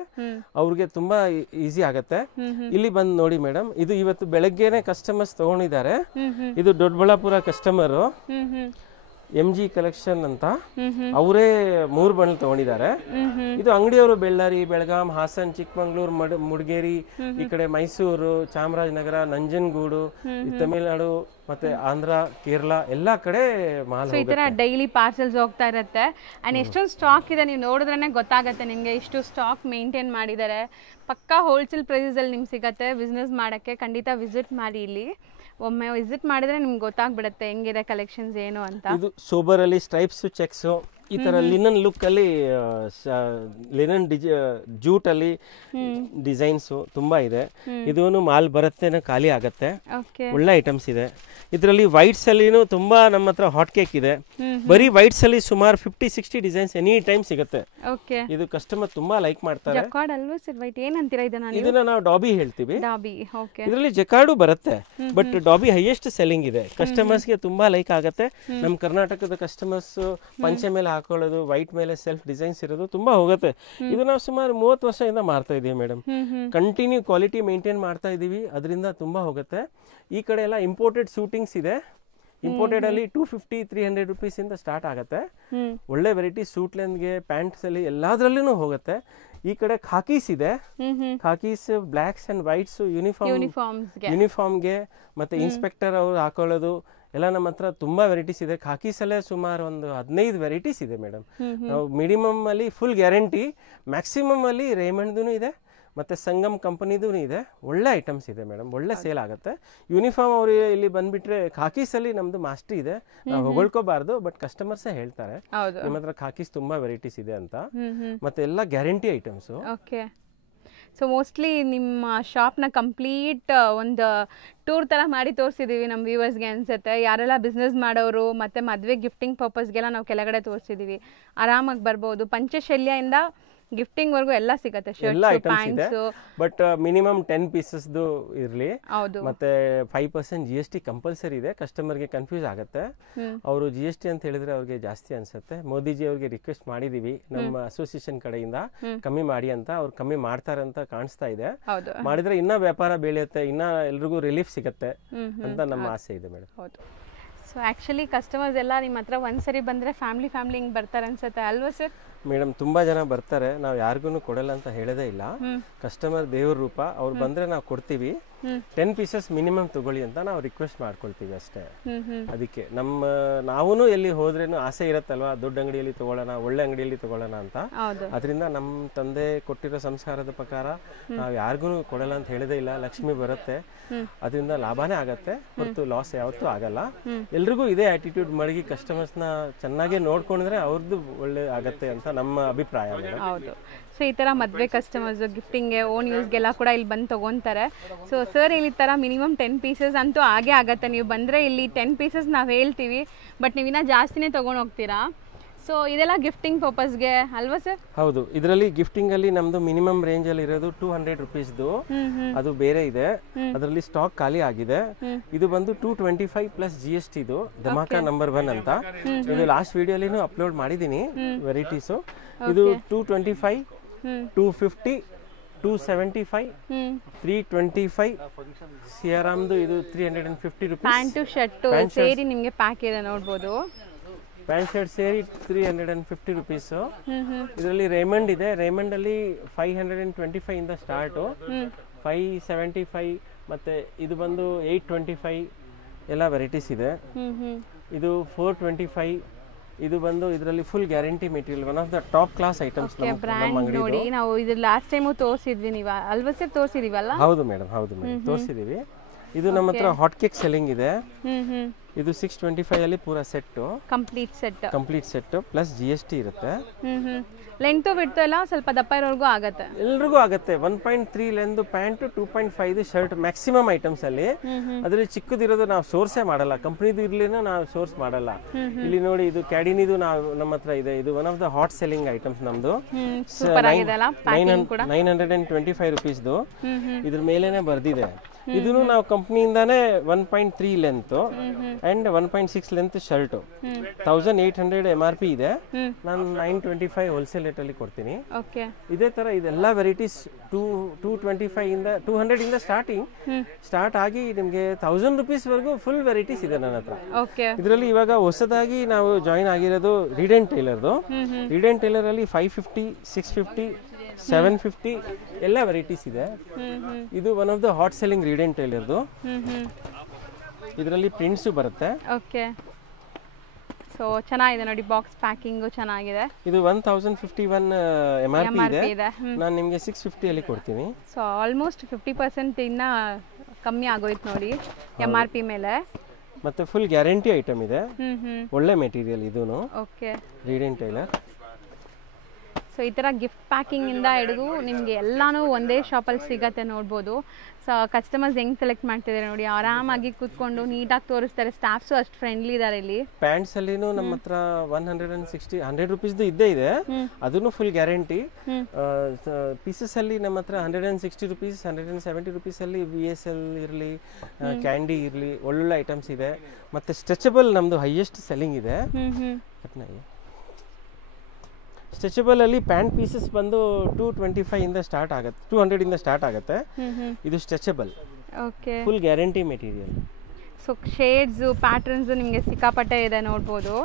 ಅವ್ರಿಗೆ ತುಂಬಾ ಈಸಿ ಆಗುತ್ತೆ. ಇಲ್ಲಿ ಬಂದು ನೋಡಿ ಮೇಡಮ್, ಇದು ಇವತ್ತು ಬೆಳಗ್ಗೆನೆ ಕಸ್ಟಮರ್ಸ್ ತಗೊಂಡಿದ್ದಾರೆ. ಇದು ದೊಡ್ಡಬಳ್ಳಾಪುರ ಕಸ್ಟಮರ್ MG ಕಲೆಕ್ಷನ್ ಅಂತ, ಅವರೇ 3 ಬಂಡಲ್ ತಗೊಂಡಿದ್ದಾರೆ. ಇದು ಅಂಗಡಿಯವರು ಬೆಳ್ಳಾರಿ, ಬೆಳಗಾಂ, ಹಾಸನ್, ಚಿಕ್ಕಮಂಗ್ಳೂರು, ಮುಡಿಗೇರಿ, ಈ ಕಡೆ ಮೈಸೂರು, ಚಾಮರಾಜನಗರ, ನಂಜನಗೂಡು, ತಮಿಳುನಾಡು, ಮತ್ತೆ ಆಂಧ್ರ, ಕೇರಳ ಎಲ್ಲಾ ಕಡೆ ಮಾಲ್. ಈ ತರ ಡೈಲಿ ಪಾರ್ಸಲ್ಸ್ ಹೋಗ್ತಾ ಇರುತ್ತೆ. ಅಂಡ್ ಎಷ್ಟೊಂದು ಸ್ಟಾಕ್ ಇದೆ, ನೀವು ನೋಡಿದ್ರೇನೆ ಗೊತ್ತಾಗುತ್ತೆ ನಿಮ್ಗೆ. ಇಷ್ಟು ಸ್ಟಾಕ್ ಮೇಂಟೈನ್ ಮಾಡಿದ್ದಾರೆ. ಪಕ್ಕಾ ಹೋಲ್ಸೇಲ್ ಪ್ರೈಸಸ್ ಅಲ್ಲಿ ನಿಮ್ಗೆ ಸಿಗತ್ತೆ. ಬಿಸ್ನೆಸ್ ಮಾಡಕ್ಕೆ ಖಂಡಿತ ವಿಸಿಟ್ ಮಾಡಿ ಇಲ್ಲಿ. ಒಮ್ಮೆ ವಿಸಿಟ್ ಮಾಡಿದ್ರೆ ನಿಮ್ಗೆ ಗೊತ್ತಾಗ್ಬಿಡುತ್ತೆ ಹೆಂಗಿದೆ ಕಲೆಕ್ಷನ್ಸ್ ಏನು ಅಂತ. ಇದು ಸೋಬರ್ ಅಲ್ಲಿ ಸ್ಟ್ರೈಪ್ಸ್ ಚೆಕ್ಸ್ ಈ ತರ ಲಿನನ್ ಲುಕ್ ಅಲ್ಲಿ ಲಿನನ್ ಜೂಟ್ ಅಲ್ಲಿ ಡಿಸೈನ್ಸ್ ತುಂಬಾ ಇದೆ. ಇದೂನು ಮಾಲ್ ಬರುತ್ತೆ ಖಾಲಿ ಆಗತ್ತೆ. ಒಳ್ಳೆ ಐಟಮ್ಸ್ ಇದೆ. ಇದರಲ್ಲಿ ವೈಟ್ಸ್ ಅಲ್ಲಿನೂ ತುಂಬಾ ನಮ್ಮ ಹತ್ರ ಹಾಟ್ ಕೇಕ್ ಇದೆ. ಬರೀ ವೈಟ್ಸ್ ಅಲ್ಲಿ ಸುಮಾರು 50-60 ಡಿಸೈನ್ಸ್ ಎನಿ ಟೈಮ್ ಸಿಗುತ್ತೆ. ಇದು ಕಸ್ಟಮರ್ ತುಂಬಾ ಲೈಕ್ ಮಾಡ್ತಾರೆ. ಇದನ್ನ ನಾವು ಡಾಬಿ ಹೇಳ್ತೀವಿ. ಇದರಲ್ಲಿ ಜಕಾರ್ಡು ಬರುತ್ತೆ, ಬಟ್ ಡಾಬಿ ಹೈಯೆಸ್ಟ್ ಸೆಲ್ಲಿಂಗ್ ಇದೆ. ಕಸ್ಟಮರ್ಸ್ ಗೆ ತುಂಬಾ ಲೈಕ್ ಆಗುತ್ತೆ. ನಮ್ಮ ಕರ್ನಾಟಕದ ಕಸ್ಟಮರ್ಸ್ ಪಂಚೆ ಮೇಲೆ ಹಾಕೊಳ್ಳೋದು, ವೈಟ್ ಮೇಲೆ ಸೆಲ್ಫ್ ಡಿಸೈನ್ಸ್ ಇರೋದು ತುಂಬಾ ಹೋಗುತ್ತೆ. ಇದು ನಾವು ಸುಮಾರು 30 ವರ್ಷದಿಂದ ಮಾಡ್ತಾ ಇದೀವಿ ಮೇಡಮ್. ಕಂಟಿನ್ಯೂ ಕ್ವಾಲಿಟಿ ಮೇಂಟೈನ್ ಮಾಡ್ತಾ ಇದೀವಿ, ಅದರಿಂದ ತುಂಬಾ ಹೋಗುತ್ತೆ. ಈ ಕಡೆ ಎಲ್ಲ ಇಂಪೋರ್ಟೆಡ್ ಸೂಟಿಂಗ್ಸ್ ಇದೆ. ಇಂಪೋರ್ಟೆಡ್ ಅಲ್ಲಿ 250-300 ರುಪೀಸ್ ಇಂದ ಸ್ಟಾರ್ಟ್ ಆಗುತ್ತೆ. ಒಳ್ಳೆ ವೆರೈಟಿ ಸೂಟ್ ಲೆಂತ್ಗೆ, ಪ್ಯಾಂಟ್ಸ್ ಅಲ್ಲಿ ಎಲ್ಲಾದ್ರಲ್ಲೂ ಹೋಗುತ್ತೆ. ಈ ಕಡೆ ಖಾಕೀಸ್ ಇದೆ. ಖಾಕೀಸ್ ಬ್ಲಾಕ್ಸ್ ಅಂಡ್ ವೈಟ್ಸ್ ಯೂನಿಫಾರ್ಮ್ಗೆ ಮತ್ತೆ ಇನ್ಸ್ಪೆಕ್ಟರ್ ಅವರು ಹಾಕೊಳ್ಳೋದು ಎಲ್ಲ ನಮ್ಮ ಹತ್ರ ತುಂಬಾ ವೆರೈಟೀಸ್ ಇದೆ. ಖಾಕೀಸ್ ಅಲ್ಲೇ ಸುಮಾರು ಒಂದು 15 ವೆರೈಟೀಸ್ ಇದೆ ಮೇಡಮ್. ನಾವು ಮಿನಿಮಮ್ ಅಲ್ಲಿ ಫುಲ್ ಗ್ಯಾರಂಟಿ, ಮ್ಯಾಕ್ಸಿಮಮ್ ಅಲ್ಲಿ ರೇಮಂಡ್ದು ಇದೆ, ಮತ್ತೆ ಸಂಗಮ್ ಕಂಪನಿದು ಇದೆ. ಒಳ್ಳೆ ಐಟಮ್ಸ್ ಇದೆ ಮೇಡಮ್, ಒಳ್ಳೆ ಸೇಲ್ ಆಗುತ್ತೆ. ಯೂನಿಫಾರ್ಮ್ ಅವರು ಇಲ್ಲಿ ಬಂದ್ಬಿಟ್ರೆ ಖಾಕೀಸ್ ಅಲ್ಲಿ ನಮ್ದು ಮಾಸ್ಟರ್ ಇದೆ, ನಾವು ಹೊಗಳ್ಕೋಬಾರ್ದು, ಬಟ್ ಕಸ್ಟಮರ್ಸ್ ಹೇಳ್ತಾರೆ ನಿಮ್ಮ ಹತ್ರ ಖಾಕೀಸ್ ತುಂಬಾ ವೆರೈಟೀಸ್ ಇದೆ ಅಂತ. ಮತ್ತೆ ಎಲ್ಲ ಗ್ಯಾರಂಟಿ ಐಟಮ್ಸ್. ಸೊ ಮೋಸ್ಟ್ಲಿ ನಿಮ್ಮ ಶಾಪ್ನ ಕಂಪ್ಲೀಟ್ ಒಂದು ಟೂರ್ ಥರ ಮಾಡಿ ತೋರಿಸಿದ್ದೀವಿ ನಮ್ಮ ವ್ಯೂವರ್ಸ್ಗೆ ಅನ್ಸುತ್ತೆ. ಯಾರೆಲ್ಲ ಬಿಸ್ನೆಸ್ ಮಾಡೋರು ಮತ್ತು ಮದುವೆ ಗಿಫ್ಟಿಂಗ್ ಪರ್ಪಸ್ಗೆಲ್ಲ ನಾವು ಕೆಳಗಡೆ ತೋರಿಸಿದ್ದೀವಿ. ಆರಾಮಾಗಿ ಬರ್ಬೋದು. ಪಂಚಶಲ್ಯದಿಂದ ಗಿಫ್ಟಿಂಗ್ ವರ್ಗೂ ಎಲ್ಲ ಸಿಗುತ್ತೆ. ಎಲ್ಲ ಐಟಮ್ಸ್ ಇದೆ, ಬಟ್ ಮಿನಿಮಮ್ 10 ಪೀಸಸ್ದು ಇರಲಿ. ಮತ್ತೆ 5% GST ಕಂಪಲ್ಸರಿ ಇದೆ. ಕಸ್ಟಮರ್ ಗೆ ಕನ್ಫ್ಯೂಸ್ ಆಗುತ್ತೆ. ಅವರು GST ಅಂತ ಹೇಳಿದ್ರೆ ಅವ್ರಿಗೆ ಜಾಸ್ತಿ ಅನ್ಸುತ್ತೆ. ಮೋದಿಜಿ ಅವ್ರಿಗೆ ರಿಕ್ವೆಸ್ಟ್ ಮಾಡಿದೀವಿ ನಮ್ಮ ಅಸೋಸಿಯೇಷನ್ ಕಡೆಯಿಂದ ಕಮ್ಮಿ ಮಾಡಿ ಅಂತ. ಅವ್ರು ಕಮ್ಮಿ ಮಾಡ್ತಾರೆ ಅಂತ ಕಾಣಿಸ್ತಾ ಇದೆ. ಮಾಡಿದ್ರೆ ಇನ್ನ ವ್ಯಾಪಾರ ಬೆಳೆಯುತ್ತೆ, ಇನ್ನ ಎಲ್ರಿಗೂ ರಿಲೀಫ್ ಸಿಗುತ್ತೆ ಅಂತ ನಮ್ಮ ಆಸೆ ಇದೆ ಮೇಡಮ್. ಸೊ ಆ್ಯಕ್ಚುಲಿ ಕಸ್ಟಮರ್ಸ್ ಎಲ್ಲ ನಿಮ್ಮ ಹತ್ರ ಒಂದ್ಸರಿ ಬಂದರೆ ಫ್ಯಾಮಿಲಿ ಹಿಂಗೆ ಬರ್ತಾರೆ ಅನ್ಸುತ್ತೆ ಅಲ್ವಾ ಸರ್? ಮೇಡಮ್ ತುಂಬಾ ಜನ ಬರ್ತಾರೆ, ನಾವು ಯಾರಿಗೂ ಕೊಡಲ್ಲ ಅಂತ ಹೇಳೋದೇ ಇಲ್ಲ. ಕಸ್ಟಮರ್ ದೇವ್ರ ರೂಪ, ಅವ್ರು ಬಂದ್ರೆ ನಾವು ಕೊಡ್ತೀವಿ. 10 ಪೀಸಸ್ ಮಿನಿಮಮ್ ತಗೊಳ್ಳಿ ಅಂತ ನಾವು ರಿಕ್ವೆಸ್ಟ್ ಮಾಡ್ಕೊಳ್ತೀವಿ ಅಷ್ಟೇ. ಅದಕ್ಕೆ ನಾವೂ ಎಲ್ಲಿ ಹೋದ್ರೇನು ಆಸೆ ಇರತ್ತಲ್ವಾ, ದೊಡ್ಡ ಅಂಗಡಿಯಲ್ಲಿ ತಗೊಳ್ಳೋಣ, ಒಳ್ಳೆ ಅಂಗಡಿಯಲ್ಲಿ ತಗೊಳ್ಳೋಣ ಅಂತ. ಅದರಿಂದ ನಮ್ಮ ತಂದೆ ಕೊಟ್ಟಿರೋ ಸಂಸ್ಕಾರದ ಪ್ರಕಾರ ನಾವು ಯಾರಿಗೂ ಕೊಡಲ್ಲ ಅಂತ ಹೇಳೋದೇ ಇಲ್ಲ. ಲಕ್ಷ್ಮಿ ಬರುತ್ತೆ, ಅದರಿಂದ ಲಾಭನೇ ಆಗತ್ತೆ ಹೊರತು ಲಾಸ್ ಯಾವತ್ತೂ ಆಗಲ್ಲ. ಎಲ್ರಿಗೂ ಇದೇ ಆಟಿಟ್ಯೂಡ್ ಮಡಗಿ ಕಸ್ಟಮರ್ಸ್ನ ಚೆನ್ನಾಗಿ ನೋಡ್ಕೊಂಡ್ರೆ ಅವ್ರದ್ದು ಒಳ್ಳೆ ಆಗತ್ತೆ ಅಂತ ನಮ್ಮ ಅಭಿಪ್ರಾಯ. ಹೌದು. ಸೊ ಈ ಥರ ಮದುವೆ ಕಸ್ಟಮರ್ಸ್ ಗಿಫ್ಟಿಂಗ್ಗೆ, ಓನ್ ಯೂಸ್ಗೆಲ್ಲ ಕೂಡ ಇಲ್ಲಿ ಬಂದು ತೊಗೊತಾರೆ. ಸೊ ಸರ್ ಇಲ್ಲಿ ಥರ ಮಿನಿಮಮ್ 10 ಪೀಸಸ್ ಅಂತೂ ಆಗೇ ಆಗುತ್ತೆ. ನೀವು ಬಂದರೆ ಇಲ್ಲಿ 10 ಪೀಸಸ್ ನಾವು ಹೇಳ್ತೀವಿ, ಬಟ್ ನೀವು ಇನ್ನೂ ಜಾಸ್ತಿನೇ ತೊಗೊಂಡು ಹೋಗ್ತೀರಾ. ಸೊ ಇದೆಲ್ಲ ಗಿಫ್ಟಿಂಗ್ ಪರ್ಪಸ್ಗೆ ಅಲ್ವಾ ಸರ್? ಹೌದು. ಇದರಲ್ಲಿ ಗಿಫ್ಟಿಂಗ್ ಅಲ್ಲಿ ನಮ್ದು ಮಿನಿಮಮ್ ರೇಂಜ್ ಅಲ್ಲಿ ಇರೋದು 200 ರುಪೀಸ್ದು, ಅದು ಬೇರೆ ಇದೆ. ಅದರಲ್ಲಿ ಸ್ಟಾಕ್ ಖಾಲಿ ಆಗಿದೆ. ಇದು ಬಂದು 225 ಪ್ಲಸ್ GST ಇದು ಧಮಾಕ ನಂಬರ್ 1 ಅಂತ. ಇದು ಲಾಸ್ಟ್ ವಿಡಿಯೋಲಿನೂ ಅಪ್ಲೋಡ್ ಮಾಡಿದೀನಿ ವೆರೈಟೀಸು. ಇದು 225, 250, 275, 325, ಸಿಯಾರಾಮ್ದು ಇದು 350 ರುಪೀಸ್. ಪ್ಯಾಂಟು ಶರ್ಟು ಸೇರಿ ನಿಮಗೆ ಪ್ಯಾಕ್ ಇದೆ ನೋಡ್ಬೋದು. ಪ್ಯಾಂಟ್ ಶರ್ಟ್ ಸೇರಿ 350 ರುಪೀಸ್. ಇದರಲ್ಲಿ ರೇಮಂಡ್ ಇದೆ. ರೇಮಂಡ್ ಅಲ್ಲಿ 525 ಇಂದ ಸ್ಟಾರ್ಟ್, 575 ಮತ್ತೆ ಇದು ಬಂದು 825 ಎಲ್ಲ ವೆರೈಟೀಸ್ ಇದೆ. ಇದು 425. ಇದು ಬಂದು ಇದರಲ್ಲಿ full guarantee material, one of the top class items ನಮ್ಮ ಅಂಗಡಿ. ನೋಡಿ ನಾವು ಇದು ಲಾಸ್ಟ್ ಟೈಮು ತೋರಿಸಿದ್ವಿ, ನೀವು ಅಲ್ವಾ ಸರ್? ತೋರಿಸಿದೀವಲ್ಲ? ಹೌದು ಮೇಡಮ್, ಹೌದು ಮೇಡಮ್, ತೋರಿಸಿದೀವಿ. ಇದು ನಮ್ಮ ಹತ್ರ ಹಾಟ್ ಕೇಕ್ ಸೆಲ್ಲಿಂಗ್ ಇದೆ. ಇದು 625 ಅಲ್ಲಿ ಪೂರಾ set, complete set plus GST ಇರುತ್ತೆ. ಲೆಂತ್ ಬಿಡ್ತು ಎಲ್ಲ ಸ್ವಲ್ಪ ದಪ್ಪ ಇರೋರ್ಗೂ ಆಗುತ್ತೆ, ಎಲ್ರಿಗೂ ಆಗುತ್ತೆ. 1.3 length pant, 2.5 shirt maximum items ಅಲ್ಲಿ. ಅದ್ರಲ್ಲಿ ಚಿಕ್ಕದಿರೋದು ನಾವು ಸೋರ್ಸೇ ಮಾಡಲ್ಲ, ಕಂಪ್ನಿದು ಇರ್ಲಿನ ನಾವು ಸೋರ್ಸ್ ಮಾಡಲ್ಲ. ಇಲ್ಲಿ ನೋಡಿ ಇದು ಕ್ಯಾಡಿನಿದು ನಮ್ಮ ಹತ್ರ ಇದೆ. ಇದು one of the hot selling items ನಮ್ದು. 925 ರುಪೀಸ್ದು. ಇದ್ರ ಮೇಲೇನೆ ಬರ್ದಿದೆ. ಇದನ್ನು ನಾವು ಕಂಪ್ನಿಯಿಂದಾನೇ 1.3 length and 1.6 length shirt, 1800 MRP ಇದೆ. ನಾನು 925 ಹೋಲ್ಸೇಲ್ ರೇಟ್ ಅಲ್ಲಿ ಕೊಡ್ತೀನಿ. ಇದೇ ತರ ಇದೆಲ್ಲ ವೆರೈಟೀಸ್ 225 ಇಂದ 200 ಇಂದ ಸ್ಟಾರ್ಟ್ ಆಗಿ ನಿಮ್ಗೆ 1000 ರುಪೀಸ್ ವರೆಗೂ ಫುಲ್ ವೆರೈಟೀಸ್ ಇದೆ ನನ್ನ ಹತ್ರ. ಇದರಲ್ಲಿ ಇವಾಗ ಹೊಸದಾಗಿ ನಾವು ಜಾಯಿನ್ ಆಗಿರೋದು ರೀಡ್ ಅಂಡ್ ಟೈಲರ್ದು. ರೀಡ್ ಅಂಡ್ ಟೈಲರ್ ಅಲ್ಲಿ 550, 650, 750 ಎಲ್ಲ ವೆರೈಟೀಸ್ ಇದೆ. ಇದು one of the hot selling Reid and ಟೈಲರ್ದು. ಇದರಲ್ಲಿ ಪ್ರಿಂಟ್ಸು ಬರುತ್ತೆ. ಸೊ ಚೆನ್ನಾಗಿದೆ ನೋಡಿ, ಬಾಕ್ಸ್ ಪ್ಯಾಕಿಂಗು ಚೆನ್ನಾಗಿದೆ. ಇದು 1051 MRP ಇದೆ. ನಾನು ನಿಮಗೆ 650 ಅಲ್ಲಿ ಕೊಡ್ತೀನಿ. ಸೊ ಆಲ್ಮೋಸ್ಟ್ 50% ಇನ್ನ ಕಮ್ಮಿ ಆಗೋಯ್ತು ನೋಡಿ MRP ಮೇಲೆ. ಮತ್ತೆ ಫುಲ್ ಗ್ಯಾರಂಟಿ ಐಟಮ್ ಇದೆ, ಒಳ್ಳೆ ಮೆಟೀರಿಯಲ್ ಇದೂನು. Okay, read tailor. ಸೊ ಈ ಥರ ಗಿಫ್ಟ್ ಪ್ಯಾಕಿಂಗಿಂದ ಹಿಡಿದು ನಿಮಗೆ ಎಲ್ಲನೂ ಒಂದೇ ಶಾಪಲ್ಲಿ ಸಿಗತ್ತೆ ನೋಡ್ಬೋದು. ಸೊ ಕಸ್ಟಮರ್ಸ್ ಹೆಂಗೆ ಸೆಲೆಕ್ಟ್ ಮಾಡ್ತಿದ್ದಾರೆ ನೋಡಿ, ಆರಾಮಾಗಿ ಕೂತ್ಕೊಂಡು ನೀಟಾಗಿ ತೋರಿಸ್ತಾರೆ. ಸ್ಟಾಫ್ಸು ಅಷ್ಟು ಫ್ರೆಂಡ್ಲಿ ಇದ್ದಾರೆ ಇಲ್ಲಿ. ಪ್ಯಾಂಟ್ಸ್ ಅಲ್ಲಿನೂ ನಮ್ಮ ಹತ್ರ 100 ರುಪೀಸ್ದು ಇದ್ದೇ ಇದೆ, ಅದನ್ನು ಫುಲ್ ಗ್ಯಾರಂಟಿ. ಪೀಸಸ್ ಅಲ್ಲಿ ನಮ್ಮ ಹತ್ರ 160 ರುಪೀಸ್, 170 ರುಪೀಸ್ ಅಲ್ಲಿ VSL ಇರಲಿ, ಕ್ಯಾಂಡಿ ಇರಲಿ, ಒಳ್ಳೊಳ್ಳೆ ಐಟಮ್ಸ್ ಇದೆ. ಮತ್ತೆ ಸ್ಟ್ರೆಚಬಲ್ ನಮ್ದು ಹೈಯೆಸ್ಟ್ ಸೆಲ್ಲಿಂಗ್ ಇದೆ. ಸ್ಟ್ರೆಚಬಲ್ ಅಲ್ಲಿ ಪ್ಯಾಂಟ್ ಪೀಸಸ್ ಬಂದು 225 ಇಂದ ಸ್ಟಾರ್ಟ್ ಆಗುತ್ತೆ, 200 ಇಂದ ಸ್ಟಾರ್ಟ್ ಆಗುತ್ತೆ. ಇದು stretchable, okay, full guarantee material. So shades patterns ನಿಮಗೆ ಸಿಕ್ಕಾಪಟ್ಟೆ ಇದೆ ನೋಡ್ಬೋದು.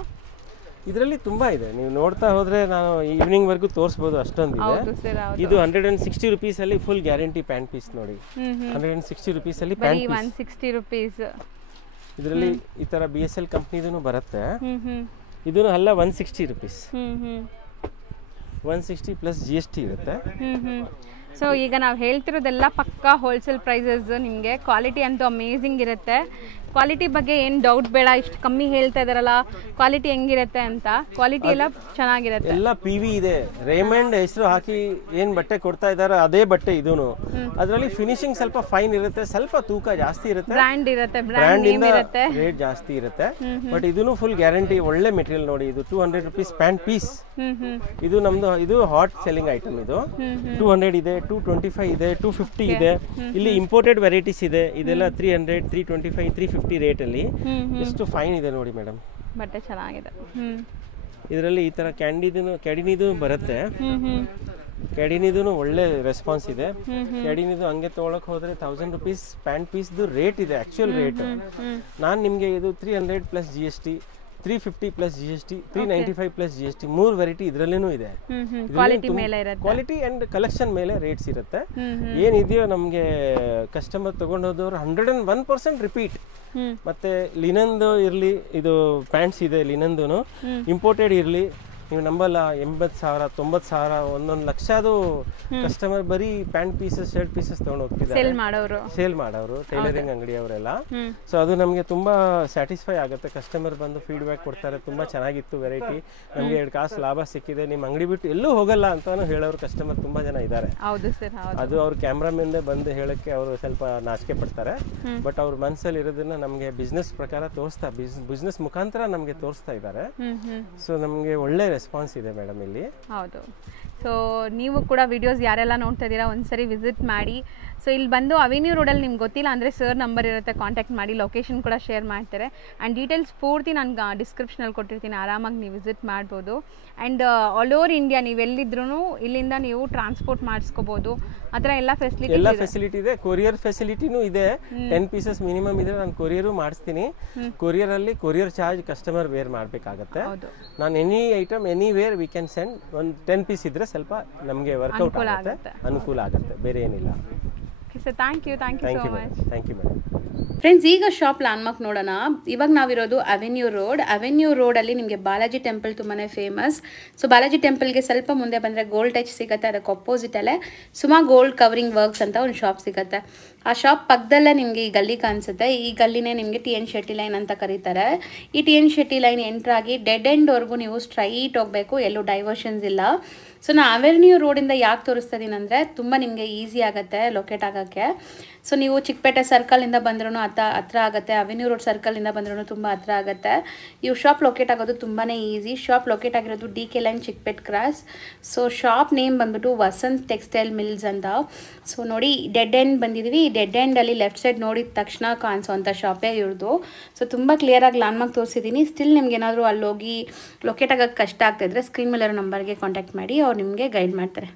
ಇದರಲ್ಲಿ ತುಂಬಾ ಇದೆ, ನೀವು ನೋಡ್ತಾ ಹೋದ್ರೆ ನಾನು ಈವ್ನಿಂಗ್ ವರ್ಗೂ ತೋರಿಸಬಹುದು, ಅಷ್ಟೊಂದಿದೆ. ಇದು 160 ರುಪೀಸ್ ಅಲ್ಲಿ ಫುಲ್ ಗ್ಯಾರಂಟಿ ಪ್ಯಾಂಟ್ ಪೀಸ್ ನೋಡಿ. 160 ರುಪೀಸ್ ಅಲ್ಲಿ ಪ್ಯಾಂಟ್ ಪೀಸ್, 160 ರುಪೀಸ್. ಇದರಲ್ಲಿ ಈ ತರ BSL ಕಂಪ್ನಿದೂ ಬರುತ್ತೆ. ಇದೂ ಅಲ್ಲ 160 ರುಪೀಸ್, 160 ಪ್ಲಸ್ GST ಇರುತ್ತೆ. ಸೊ ಈಗ ನಾವು ಹೇಳ್ತಿರೋದೆಲ್ಲ ಪಕ್ಕಾ ಹೋಲ್ಸೇಲ್ ಪ್ರೈಸಸ್. ನಿಮಗೆ ಕ್ವಾಲಿಟಿ ಅಂತೂ ಅಮೇಝಿಂಗ್ ಇರುತ್ತೆ. ಕ್ವಾಲಿಟಿ ಬಗ್ಗೆ ಏನು ಡೌಟ್ ಬೇಡ, ಇಷ್ಟು ಕಮ್ಮಿ ಹೇಳ್ತಾ ಇದಾರಲ್ಲ ಕ್ವಾಲಿಟಿ ಹೆಂಗಿರುತ್ತೆ ಅಂತ. ಕ್ವಾಲಿಟಿ ಎಲ್ಲ ಚೆನ್ನಾಗಿರುತ್ತೆ, ಎಲ್ಲ PV ಇದೆ. ರೇಮಂಡ್ ಹೆಸರು ಹಾಕಿ ಏನು ಬಟ್ಟೆ ಕೊಡ್ತಾ ಇದಾರೆ ಅದೇ ಬಟ್ಟೆ ಇದೂನು. ಅದರಲ್ಲಿ ಫಿನಿಶಿಂಗ್ ಸ್ವಲ್ಪ ಫೈನ್ ಇರುತ್ತೆ, ಸ್ವಲ್ಪ ತೂಕ ಜಾಸ್ತಿ ಇರುತ್ತೆ, ಬ್ರ್ಯಾಂಡ್ ಇರುತ್ತೆ, ಬ್ರ್ಯಾಂಡ್ ನೇಮ್ ಇರುತ್ತೆ, ರೇಟ್ ಜಾಸ್ತಿ ಇರುತ್ತೆ. ಬಟ್ ಇದೂನು ಫುಲ್ ಗ್ಯಾರಂಟಿ, ಒಳ್ಳೆ ಮೆಟೀರಿಯಲ್ ನೋಡಿ. ಇದು 200 ರುಪೀಸ್ ಪ್ಯಾಂಟ್ ಪೀಸ್. ಇದು ನಮ್ದು, ಇದು ಹಾಟ್ ಸೆಲ್ಲಿಂಗ್ ಐಟಮ್. ಇದು 200 ಇದೆ, 225 ಇದೆ, 250 ಇದೆ. ಇಲ್ಲಿ ಇಂಪೋರ್ಟೆಡ್ ವೆರೈಟೀಸ್ ಇದೆ. ಇದೆಲ್ಲ 300, 325, 350 ರೇಟ್ ಅಲ್ಲಿ. ಎಷ್ಟು ಫೈನ್ ಇದೆ ನೋಡಿ ಮೇಡಮ್, ಬಟ್ಟೆ ಚೆನ್ನಾಗಿದೆ. ಇದರಲ್ಲಿ ಈ ತರ ಕ್ಯಾಡಿನಿದು ಬರುತ್ತೆ. ಕ್ಯಾಡಿನಿದು ಒಳ್ಳೆ ರೆಸ್ಪಾನ್ಸ್ ಇದೆ. ಕ್ಯಾಡಿನಿದು ಹಂಗೆ ತೊಗೊಳಕ್ ಹೋದ್ರೆ 1000 ರುಪೀಸ್ ಪ್ಯಾಂಟ್ ಪೀಸ್ದು ರೇಟ್ ಇದೆ, ಆಕ್ಚುಯಲ್ ರೇಟ್. ನಾನು ನಿಮಗೆ ಇದು 300 plus GST, 350 plus GST, 395 plus GST, 3 variety ಇದರಲ್ಲೇನೂ ಇದೆ. ಕ್ವಾಲಿಟಿ ಅಂಡ್ ಕಲೆಕ್ಷನ್ ಮೇಲೆ ರೇಟ್ಸ್ ಇರುತ್ತೆ. ಏನಿದೆಯೋ ನಮಗೆ ಕಸ್ಟಮರ್ ತಗೊಂಡೋದವ್ರು 101% ರಿಪೀಟ್. ಮತ್ತೆ ಲಿನನ್ದು ಇರಲಿ, ಇದು ಪ್ಯಾಂಟ್ಸ್ ಇದೆ ಲಿನನ್ದು, ಇಂಪೋರ್ಟೆಡ್ ಇರಲಿ, ನೀವು ನಂಬಲ್ಲ, 80,000, 90,000, 1 ಲಕ್ಷದು ಕಸ್ಟಮರ್ ಬರೀ ಪ್ಯಾಂಟ್ ಪೀಸಸ್, ಶರ್ಟ್ ಪೀಸಸ್ ತಗೊಂಡು ಹೋಗ್ತಿದ್ದಾರೆ, ಸೇಲ್ ಮಾಡೋರು, ಟೈಲರಿಂಗ್ ಅಂಗಡಿಯವರೆಲ್ಲ. ಸೊ ಅದು ನಮಗೆ ತುಂಬಾ ಸ್ಯಾಟಿಸ್ಫೈ ಆಗುತ್ತೆ. ಕಸ್ಟಮರ್ ಬಂದು ಫೀಡ್ಬ್ಯಾಕ್ ಕೊಡ್ತಾರೆ, ತುಂಬಾ ಚೆನ್ನಾಗಿತ್ತು ವೆರೈಟಿ, ನಮಗೆ 2 ಕಾಸು ಲಾಭ ಸಿಕ್ಕಿದೆ, ನಿಮ್ಮ ಅಂಗಡಿ ಬಿಟ್ಟು ಎಲ್ಲೂ ಹೋಗಲ್ಲ ಅಂತಾನು ಹೇಳೋರು ಕಸ್ಟಮರ್ ತುಂಬಾ ಜನ ಇದ್ದಾರೆ. ಅದು ಅವ್ರ ಕ್ಯಾಮ್ರಾ ಮುಂದೆ ಬಂದು ಹೇಳಕ್ಕೆ ಅವರು ಸ್ವಲ್ಪ ನಾಚಿಕೆ ಪಡ್ತಾರೆ. ಬಟ್ ಅವ್ರ ಮನಸ್ಸಲ್ಲಿ ಇರೋದನ್ನ ನಮಗೆ ಬಿಸ್ನೆಸ್ ಪ್ರಕಾರ ತೋರಿಸ್ತಾ, ಬಿಸ್ನೆಸ್ ಮುಖಾಂತರ ನಮಗೆ ತೋರಿಸ್ತಾ ಇದ್ದಾರೆ. ಸೊ ನಮಗೆ ಒಳ್ಳೆ ರೆಸ್ಪಾನ್ಸ್ ಇದೆ ಮೇಡಮ್ ಇಲ್ಲಿ. ಹೌದು. ಸೊ ನೀವು ಕೂಡ ವಿಡಿಯೋಸ್ ಯಾರೆಲ್ಲ ನೋಡ್ತಾ ಇದ್ದೀರಾ ಒಂದ್ಸರಿ ವಿಸಿಟ್ ಮಾಡಿ. ಸೊ ಇಲ್ಲಿ ಬಂದು ಅವೆನ್ಯೂ ರೋಡಲ್ಲಿ ನಿಮ್ಗೆ ಗೊತ್ತಿಲ್ಲ ಅಂದರೆ ಸರ್ ನಂಬರ್ ಇರುತ್ತೆ, ಕಾಂಟ್ಯಾಕ್ಟ್ ಮಾಡಿ. ಲೊಕೇಶನ್ ಕೂಡ ಶೇರ್ ಮಾಡ್ತಾರೆ. ಆ್ಯಂಡ್ ಡೀಟೇಲ್ಸ್ ಪೂರ್ತಿ ನಾನು ಡಿಸ್ಕ್ರಿಪ್ಷನಲ್ಲಿ ಕೊಟ್ಟಿರ್ತೀನಿ, ಆರಾಮಾಗಿ ನೀವು ವಿಸಿಟ್ ಮಾಡ್ಬೋದು. ಆ್ಯಂಡ್ ಆಲ್ ಓವರ್ ಇಂಡಿಯಾ ನೀವು ಎಲ್ಲಿದ್ರೂ ಇಲ್ಲಿಂದ ನೀವು ಟ್ರಾನ್ಸ್ಪೋರ್ಟ್ ಮಾಡಿಸ್ಕೋಬೋದು. ಆ ಥರ ಎಲ್ಲ ಫೆಸಿಲಿಟಿ ಇದೆ. ಕೊರಿಯರ್ ಫೆಸಿಲಿಟಿನೂ ಇದೆ. 10 ಪೀಸಸ್ ಮಿನಿಮಮ್ ಇದ್ರೆ ನಾನು ಕೊರಿಯರು ಮಾಡಿಸ್ತೀನಿ. ಕೊರಿಯರಲ್ಲಿ ಕೊರಿಯರ್ ಚಾರ್ಜ್ ಕಸ್ಟಮರ್ ವೇರ್ ಮಾಡಬೇಕಾಗತ್ತೆ. ನಾನು any item anywhere we can send. ಒಂದು 10 ಪೀಸ್ ಇದ್ರೆ ಸ್ವಲ್ಪ ನಮಗೆ ವರ್ಕೌಟ್ ಆಗುತ್ತೆ, ಅನುಕೂಲ ಆಗುತ್ತೆ, ಬೇರೆ ಏನಿಲ್ಲ. Thank you so much. Thank you madam. Friends, ಈಗ ಶಾಪ್ ಲ್ಯಾಂಡ್ಮಾರ್ಕ್ ನೋಡೋಣ. ಇವಾಗ ನಾವಿರೋದು ಅವೆನ್ಯೂ ರೋಡಲ್ಲಿ ನಿಮಗೆ ಬಾಲಾಜಿ ಟೆಂಪಲ್ ತುಂಬಾ ಫೇಮಸ್. ಸೊ ಬಾಲಾಜಿ ಟೆಂಪಲ್ಗೆ ಸ್ವಲ್ಪ ಮುಂದೆ ಬಂದರೆ ಗೋಲ್ಡ್ ಟಚ್ ಸಿಗುತ್ತೆ. ಅದಕ್ಕೆ ಅಪೋಸಿಟಲ್ಲೇ ಸುಮಾ ಗೋಲ್ಡ್ ಕವರಿಂಗ್ ವರ್ಕ್ಸ್ ಅಂತ ಒಂದು ಶಾಪ್ ಸಿಗುತ್ತೆ. ಆ ಶಾಪ್ ಪಕ್ಕದಲ್ಲೇ ನಿಮಗೆ ಈ ಗಲ್ಲಿ ಕಾಣಿಸುತ್ತೆ. ಈ ಗಲ್ಲಿನೇ ನಿಮಗೆ TN ಶೆಟ್ಟಿ ಲೈನ್ ಅಂತ ಕರೀತಾರೆ. ಈ TN ಶೆಟ್ಟಿ ಲೈನ್ ಎಂಟ್ರಾಗಿ ಡೆಡ್ ಎಂಡ್ವರೆಗೂ ನೀವು ಸ್ಟ್ರೈಟ್ ಹೋಗಬೇಕು, ಎಲ್ಲೂ ಡೈವರ್ಷನ್ಸ್ ಇಲ್ಲ. ಸೊ ನಾನು ಅವೆನ್ಯೂ ರೋಡಿಂದ ಯಾಕೆ ತೋರಿಸ್ತಾ ಇದ್ದೀನಿ ಅಂದರೆ ತುಂಬ ನಿಮಗೆ ಈಸಿ ಆಗುತ್ತೆ ಲೊಕೇಟ್ ಆಗೋಕ್ಕೆ. ಸೊ ನೀವು ಚಿಕ್ಕಪೇಟೆ ಸರ್ಕಲಿಂದ ಬಂದ್ರೂ ಹತ್ರ ಆಗುತ್ತೆ, ಅವೆನ್ಯೂ ರೋಡ್ ಸರ್ಕಲಿಂದ ಬಂದ್ರೂ ತುಂಬ ಹತ್ರ ಆಗುತ್ತೆ. ಇವು ಶಾಪ್ ಲೊಕೇಟ್ ಆಗೋದು ತುಂಬಾ ಈಸಿ. ಶಾಪ್ ಲೊಕೇಟ್ ಆಗಿರೋದು DK line Chickpete cross. So shop name ಬಂದ್ಬಿಟ್ಟು ವಸಂತ್ ಟೆಕ್ಸ್ಟೈಲ್ ಮಿಲ್ಸ್ ಅಂತ. ಸೊ ನೋಡಿ, ಡೆಡ್ ಎಂಡ್ ಬಂದಿದ್ದೀವಿ. ಡೆಡ್ ಎಂಡಲ್ಲಿ ಲೆಫ್ಟ್ ಸೈಡ್ ನೋಡಿದ ತಕ್ಷಣ ಕಾಣಿಸೋವಂಥ ಶಾಪೇ ಇವ್ರದ್ದು. ಸೊ ತುಂಬ ಕ್ಲಿಯರಾಗಿ ಲ್ಯಾಂಡ್ಮಾರ್ಕ್ ತೋರಿಸಿದ್ದೀನಿ. ಸ್ಟಿಲ್ ನಿಮ್ಗೆ ಏನಾದರೂ ಅಲ್ಲೋಗಿ ಲೊಕೇಟ್ ಆಗೋಕ್ಕೆ ಕಷ್ಟ ಆಗ್ತಾಯಿದ್ರೆ ಸ್ಕ್ರೀನ್ ಮೇಲಿರೋ ನಂಬರ್ಗೆ ಕಾಂಟ್ಯಾಕ್ಟ್ ಮಾಡಿ, ಅವ್ರು ನಿಮಗೆ ಗೈಡ್ ಮಾಡ್ತಾರೆ.